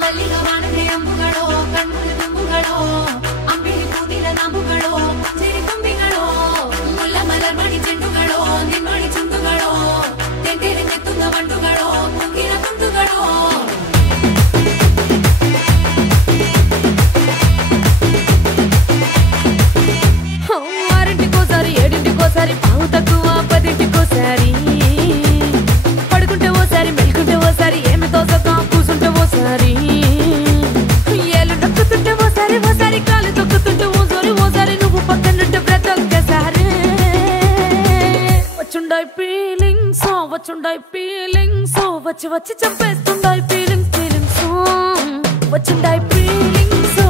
ಮಲ್ಲಿಗ ವಾಣದೆ ಅಂಬುಗಳೋ ಕಣ್ಣುಗಳ ತುಂಬುಗಳೋ ಅಂಬಿಳಿ ಕೂದಿನ ನಂಬುಗಳೋ ಸಿರಿ ತುಂಬಿಗಳೋ ಮುಲ್ಲ ಮಲರ್ ಮಣಿ ಚೆಂಡುಗಳೋ ನಿಮ್ಮಣಿ ಚುಂಡುಗಳೋ ತೆಂಟೆರೆ ನೆತ್ತುಂಗ ಬಂಡುಗಳೋ ಮುಂಗಿನ ತುಂಡುಗಳೋ ఆరింటికోసారి ఏడింటికోసారి పావు తక్కువ పదింటికోసారి పడుకుంటే ఓసారి మెలుకుంటే ఓసారి ఏమి తోసక కూసుంటే ఓసారి ఏలు నొక్కుతుంటే ఓసారి ఓసారి కాలు తొక్కుతుంటే ఓసారి నువ్వు పక్కనుంటే బ్రతొక్కసారి వచ్చుండాయి ఫీలింగ్స్ వచ్చి వచ్చి చంపేస్తుండాయి ఫీలింగ్స్ వచ్చుండాయి ఫీలింగ్స్